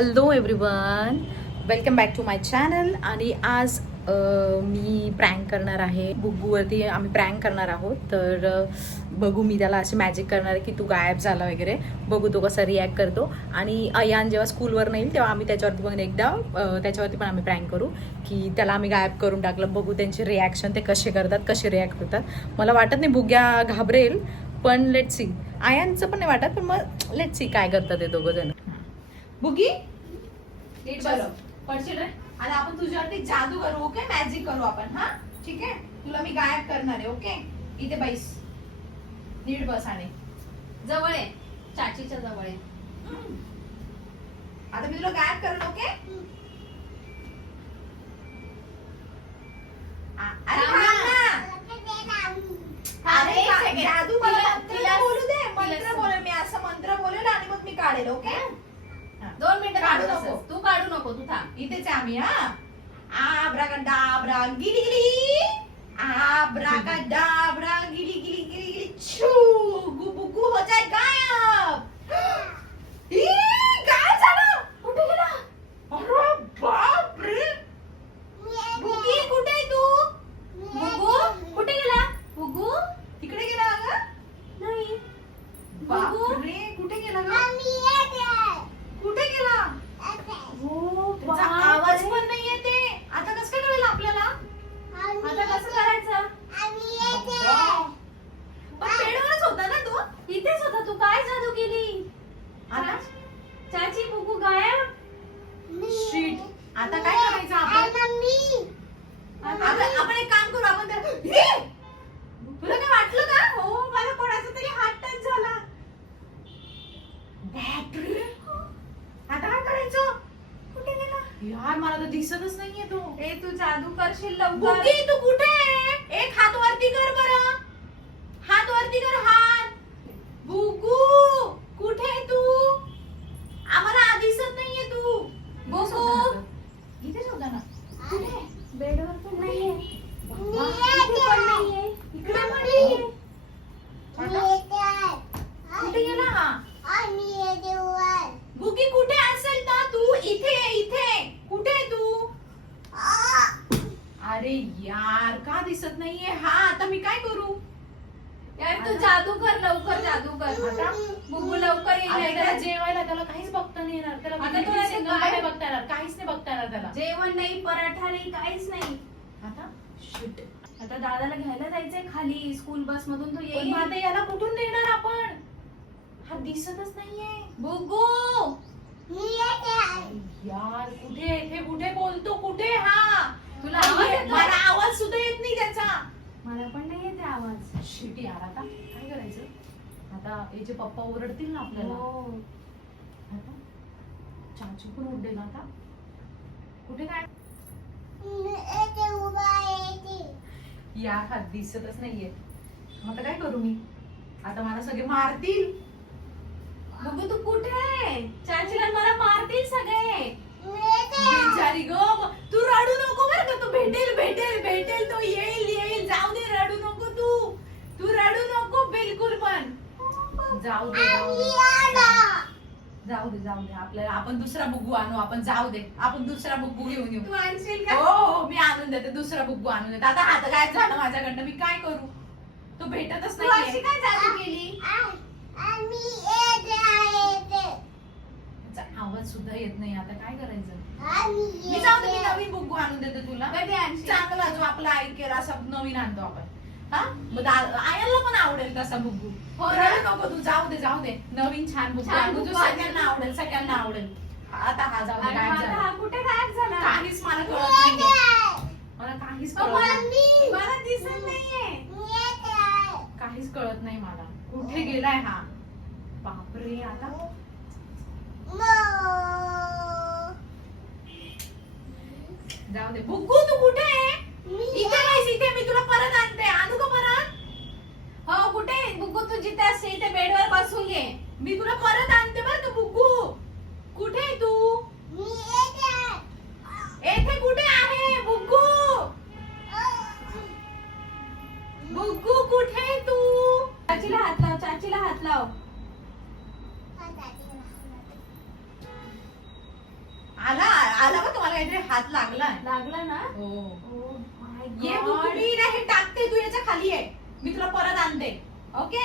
Hello everyone, welcome back to my channel. आणि आज मी prank करणार आहे. बुग्गूवरती आम्ही प्रँक करणार आहोत. तर बघू, मी त्याला अशी मॅजिक करणार आहे की तू गायब झाला वगैरे. बघू तो कसा रिॲक्ट करतो. आणि अयान जेव्हा स्कूलवर नाही येईल तेव्हा आम्ही त्याच्यावरती पण एकदा त्याच्यावरती पण आम्ही प्रँक करू की त्याला आम्ही गायब करून टाकलं. बघू त्यांचे रिॲक्शन, ते कसे करतात, कसे रिॲक्ट होतात. मला वाटत नाही बुग्या घाबरेल, पण लेट्स सी. अयानचं पण नाही वाटत, पण मग लेट्स सी काय करतात ते दोघं जण. बुगी चलो पडशील रे. आणि आपण तुझ्यावरती जादू करू, ओके? मॅजिक करू आपण. हा ठीक आहे, तुला मी गायब करणार आहे. ओके, इथे बैस, नीट बस. आणि जवळ आहे, चाचीच्या जवळ आहे. आता मी तुला गायब करेन. ओके? अरे जादू मंत्र बोलू दे. मंत्र बोलेल मी, असं मंत्र बोलेल आणि मग मी काढेल. ओके? 2 मिनिटं काढू काढू नको. नको, तू काढू नको, तू थांब. इथेच आहे आम्ही. हा, आब्राकाडाब्रा गिली गिली, आब्राकाडाब्रा गिली गिली गिली गिली, छू गुबुगू हो जाए गायब. ई, गायब झाला. कुठे गेला? अरे बाप रे. बुगी कुठे आहे तू? बुगू कुठे गेला? बुगू तिकडे गेला का? नाही. बाप रे, कुठे गेला ग? कुठे गेला? हो, त्याचा आवाज पण नाही येते. आता कसं काय कळेल आपल्याला? आता कसं करायचं? पण बेडवरच होता ना तो. इथेच होता. तू काय जादू केली? आता चाची, बुगू गायब. शिट. आता काय करायचं आपण? आपण एक काम करू. आपण तुला काय वाटलं का? हो, मला कोणाचा तरी हात टच झाला. बापरे, आता काय करायचं? कुठे गेला? यार मला तर दिसतच नाहीये तो. ए, तू जादू करशील लवकर. बुगी तू कुठे आहे? एक हात वरती कर बरं. हात वरती कर, हात. बुगू कुठे आहे तू? आम्हाला दिसत नाहीये तू. बुगू इथेच होता ना. कुठे? बेडवर पण नाहीये. इथे पण नाहीये. इकडे पण नाहीये. कुठे गेला हा? बुगी कुठे असेल ना तू? इथे इथे. कुठे आहे तू? अरे यार, का दिसत नाहीये हा? आता मी काय करू? यार तू जादू कर, लवकर जादू कर. आता? बुगू लवकर अरे येईल. त्याला जेवायला त्याला काहीच बघता नाही येणार. त्याला आता आता तुला ते काय? नाही बघता येणार, काहीच नाही बघता येणार त्याला. जेवण नाही, पराठा नाही, काहीच नाही. आता शिट. आता दादाला घ्यायला जायचंय खाली स्कूल बस मधून. तो पण येईल. मग आता याला कुठून देणार आपण? हा दिसतच नाहीये. बुगू यार कुठे इथे कुठे बोलतो? कुठे हा? तुला आवाज येतोय? मला आवाज सुद्धा येत नाही त्याचा. मला पण नाही येते आवाज. शिट यार, आता काय करायचं? आता याचे पप्पा ओरडतील ना आपल्याला. हो. आता चाचू पण उठेल आता. कुठे काय? यार हा दिसतच नाहीये. आता काय करू मी? आता मला सगळे मारतील. बुगू तू कुठे आहे? चाचीला मला मारतील सगळे. बिचारी ग. तू रडू नको बरं का. तू भेटेल भेटेल भेटेल, तो येईल येईल. जाऊ दे, रडू नको तू. तू रडू नको बिलकुल पण. जाऊ दे जाऊ दे जाऊ दे जाऊ दे. आपल्याला आपण दुसरा बुग्गू आणू. आपण जाऊ दे, आपण दुसरा बुग्गू घेऊन येऊ. तू आणशील हो का? हो, मी आणून देते. दुसरा बुग्गू आणून देते. आता हात गायब झाला माझ्याकडनं, मी काय करू? तो भेटतच तू अशी नाही. काय जादू केली? आवाज सुद्धा येत नाही. आता काय करायचं? मी मी जाऊ दे, मी नवीन बुग्गू आणून देते तुला. कधी आणशील? चांगला जो आपला ऐकेल असा नवीन आणतो आपण. हा, मग आयाला पण आवडेल तसा बुग्गू. हो ना? रडू नको तू. जाऊ दे जाऊ दे. नवीन छान बुग्गू छान आणू, जो बुग्गू आणू. सगळ्यांना आवडेल, सगळ्यांना आवडेल. आता हा जाऊ दे, अरे गायब माझा झाला. हा कुठे गायब झाला? काहीच मला कळत नाहीये. मला काहीच कळत नाही. मला दिसत नाहीये. काहीच कळत नाही मला. कुठे गेलाय हा? बापरे. आता जाऊ दे. बुग्गू तू कुठे आहे? इथे नाहीस. इथे मी तुला परत आणते. आणू का परत? हो, कुठे आहे? बुगू तू जिथे असशील ते बेडवर बसून घे. मी तुला परत आणते बरं का बुग्गू. कुठे आहे तू? येथे कुठे आहे बुग्गू? बुग्गू कुठे आहे तू? चाचीला हात लाव, चाचीला हात लाव. आला का तुम्हाला काहीतरी हात लागलाय? लागला ना? हो. Oh my ये God. बुबू, मी ना हे टाकते, तू याच्या खाली आहे, मी तुला परत आणते. ओके